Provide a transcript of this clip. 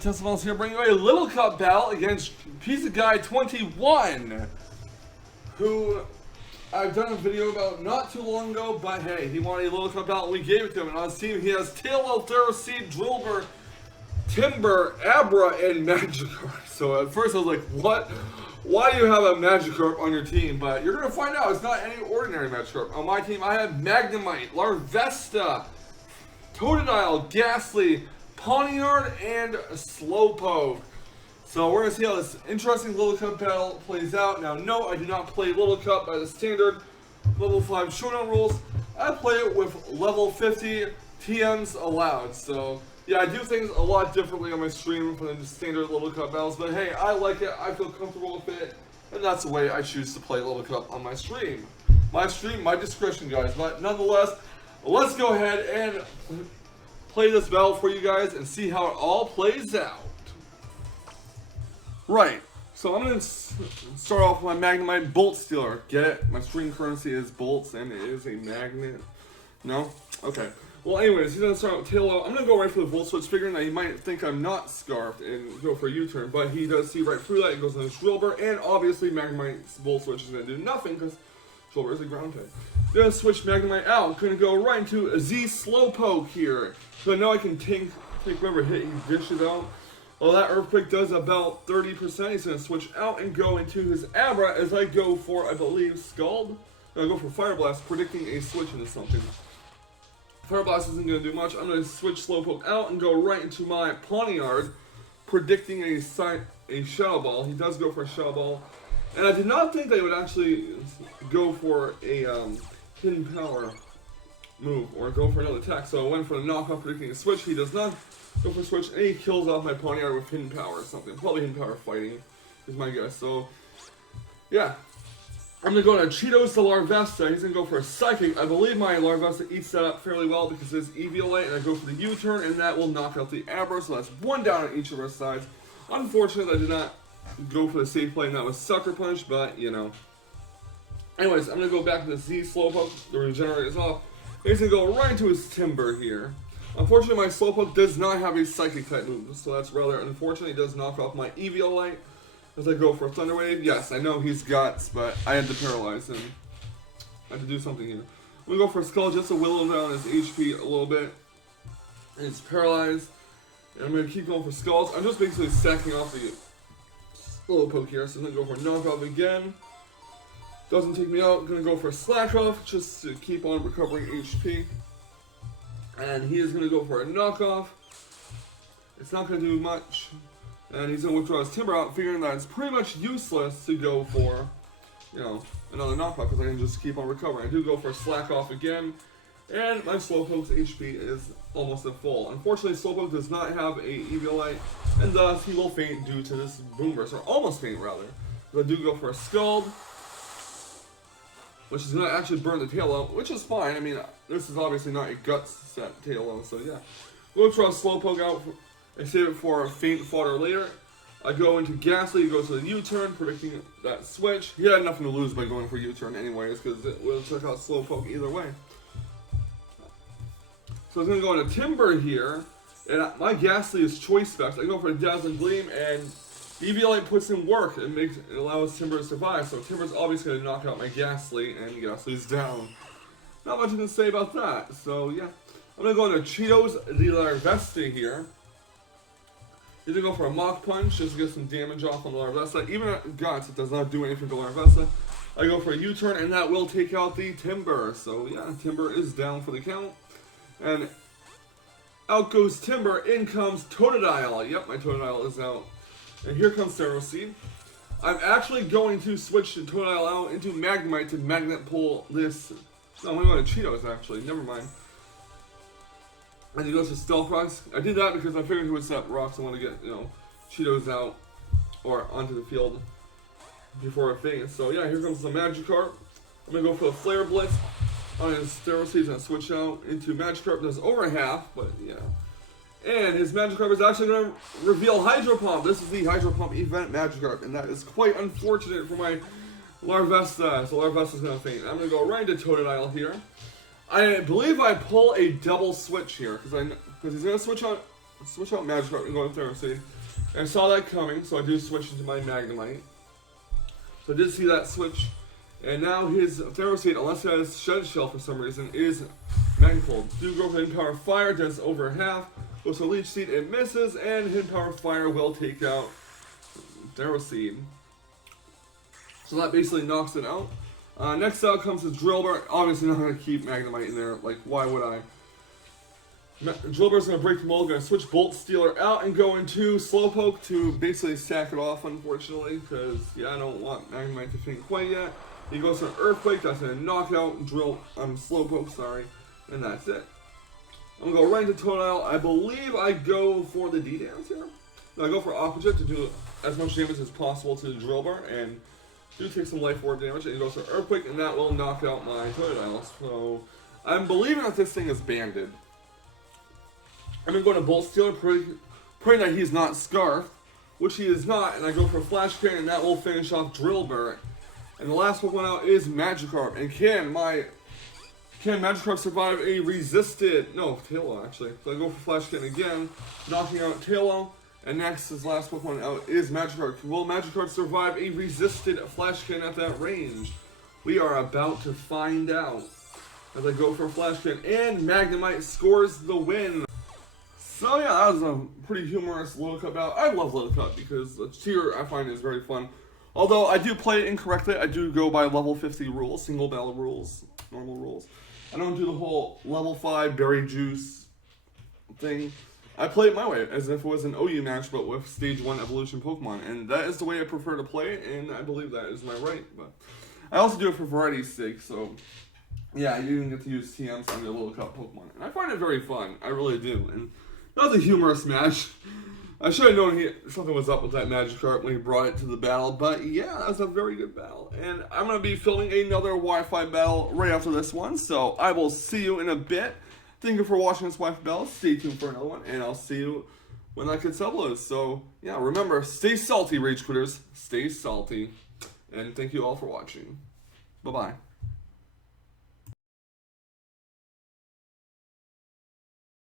Teslamouse here, bringing you a Little Cup battle against Pizza Guy 21, who I've done a video about not too long ago, but hey, he wanted a Little Cup battle and we gave it to him. And on his team, he has Tail, Seed, Drillbur, Timber, Abra, and Magikarp. So at first I was like, what? Why do you have a Magikarp on your team? But you're going to find out it's not any ordinary Magikarp. On my team, I have Magnemite, Larvesta, Totodile, Ghastly, Pawniard, and Slowpoke. So we're going to see how this interesting Little Cup battle plays out. Now, no, I do not play Little Cup by the standard level 5 showdown rules. I play it with level 50 TMs allowed. So, yeah, I do things a lot differently on my stream from the standard Little Cup battles. But hey, I like it, I feel comfortable with it, and that's the way I choose to play Little Cup on my stream. My stream, my discretion, guys. But nonetheless, let's go ahead and play this battle for you guys and see how it all plays out. Right, so I'm going to start off with my Magnemite Bolt Stealer. Get it? My stream currency is bolts and it is a magnet. No? Okay. Well, anyways, he's going to start with Tail out. I'm going to go right for the Volt Switch, figuring that he might think I'm not Scarfed and go for a U-turn, but he does see right through that. He goes on his Drillbur, and obviously Magnemite's Volt Switch is going to do nothing because Drillbur is a ground type. Gonna switch Magnemite out. Gonna go right into a Z Slowpoke here. So I know I can take whatever hit he dishes out. Well, that Earthquake does about 30%. He's gonna switch out and go into his Abra as I go for, I believe, Scald. No, I go for Fire Blast, predicting a switch into something. Fire Blast isn't gonna do much. I'm gonna switch Slowpoke out and go right into my Pawniard, predicting a Shadow Ball. He does go for a Shadow Ball. And I did not think they would actually go for a Hidden Power move or go for another attack. So I went for the knockoff, predicting a switch. He does not go for a switch, and he kills off my Pawniard with Hidden Power or something. Probably Hidden Power fighting is my guess. So, yeah. I'm going to go to Cheetos to Larvesta. He's going to go for a Psychic. I believe my Larvesta eats that up fairly well because it's Eviolite, and I go for the U-turn, and that will knock out the Abra. So that's one down on each of our sides. Unfortunately, I did not go for the safe play, and that was Sucker Punch, but, you know. Anyways, I'm going to go back to the Z Slowpoke. The Regenerate is off. He's going to go right into his Timber here. Unfortunately, my Slowpoke does not have a Psychic type move, so that's rather unfortunate. He does knock off my Eviolite as I go for a Thunder Wave. Yes, I know he's Guts, but I had to paralyze him. I had to do something here. I'm going to go for a Skull just to whittle down his HP a little bit. And he's paralyzed. And I'm going to keep going for Skulls. I'm just basically stacking off the Slowpoke here, so I'm going to go for a knockoff again. Doesn't take me out. I'm going to go for a Slash Off just to keep on recovering HP. And he is going to go for a knockoff. It's not going to do much. And he's going to withdraw his Timber out, figuring that it's pretty much useless to go for, you know, another knockoff because I can just keep on recovering. I do go for a Slack Off again. And my Slowpoke's HP is almost at full. Unfortunately, Slowpoke does not have a Eviolite, and thus he will faint due to this Boom Burst, or almost faint rather. But I do go for a Scald, which is going to actually burn the tail out, which is fine. I mean, this is obviously not a Guts set tail out, so yeah. We'll throw a Slowpoke out. I save it for a faint fodder later. I go into Ghastly, he goes to the U-turn, predicting that switch. He had nothing to lose by going for U-turn anyways, because it will check out Slowpoke either way. So I'm going to go into Timber here, and my Ghastly is Choice Specs. I go for a Dazzling Gleam, and Eviolite puts in work and it allows Timber to survive. So Timber's obviously going to knock out my Ghastly, and Ghastly's down. Not much I can say about that. So yeah, I'm going to go into Cheetos the Larvesta here. He's going to go for a Mach Punch just to get some damage off on the Larvesta. Even at Guts, it does not do anything to Larvesta. I go for a U-turn, and that will take out the Timber. So yeah, Timber is down for the count. And out goes Timber, in comes Totodile. Yep, my Totodile is out. And here comes Seed. I'm actually going to switch the Totodile out into Magnemite to Magnet pull this. No, I'm going to go to Cheetos actually, never mind. And he goes to Stealth Rocks. I did that because I figured he would set rocks. I want to get, you know, Cheetos out or onto the field before it faints. So yeah, here comes the Magikarp. I'm going to go for the Flare Blitz on his Steroids. He's going to switch out into Magikarp. Does over half, but yeah. And his Magikarp is actually going to reveal Hydro Pump. This is the Hydro Pump event Magikarp, and that is quite unfortunate for my Larvesta. So Larvesta's going to faint. I'm going to go right into Totodile here. I believe I pull a double switch here because he's going to switch out switch out Magikarp and go into Thera Seed. And I saw that coming, so I do switch into my Magnemite. So I did see that switch. And now his Thera Seed, unless he has Shed Shell for some reason, is Magnepool. Do go for Hidden Power Fire, does over half. Goes to Leech Seed, it misses, and Hidden Power Fire will take out Thera Seed. So that basically knocks it out. Next out comes the Drillbur. Obviously not going to keep Magnemite in there, like why would I? Drillbur's going to break the mold, going to switch Bolt Stealer out and go into Slowpoke to basically sack it off, unfortunately, because, yeah, I don't want Magnemite to faint quite yet. He goes to an Earthquake, that's going to knock out Slowpoke, sorry, and that's it. I'm going to go right into Totodile. I believe I go for the D-Dance here. No, I go for Aqua Jet to do as much damage as possible to the Drillbur, and do take some Life Orb damage, and he goes for Earthquake, and that will knock out my Totodile. So, I'm believing that this thing is banded. I'm going to go to Bolt Stealer, praying that he's not Scarfed, which he is not, and I go for Flash Cannon, and that will finish off Drillbur. And the last Pokemon out is Magikarp, and can Magikarp survive a resisted, no, Taillow actually. So I go for Flash Cannon again, knocking out Taillow, and next, his last Pokemon out is Magikarp. Will Magikarp survive a resisted Flash Cannon at that range? We are about to find out. As I go for Flash Cannon, and Magnemite scores the win. So yeah, that was a pretty humorous Little Cup battle. I love Little Cup because the tier I find is very fun. Although I do play it incorrectly, I do go by level 50 rules, single battle rules, normal rules. I don't do the whole level 5 berry juice thing. I play it my way, as if it was an OU match, but with stage 1 evolution Pokemon. And that is the way I prefer to play it, and I believe that is my right. But I also do it for variety's sake, so yeah, you even get to use TMs on your Little Cup Pokemon. And I find it very fun, I really do. And that was a humorous match. I should have known something was up with that Magikarp when he brought it to the battle, but yeah, that was a very good battle. And I'm going to be filming another Wi-Fi battle right after this one, so I will see you in a bit. Thank you for watching this Wi-Fi battle. Stay tuned for another one, and I'll see you when that gets uploaded. So yeah, remember, stay salty, Rage Quitters. Stay salty. And thank you all for watching. Bye-bye.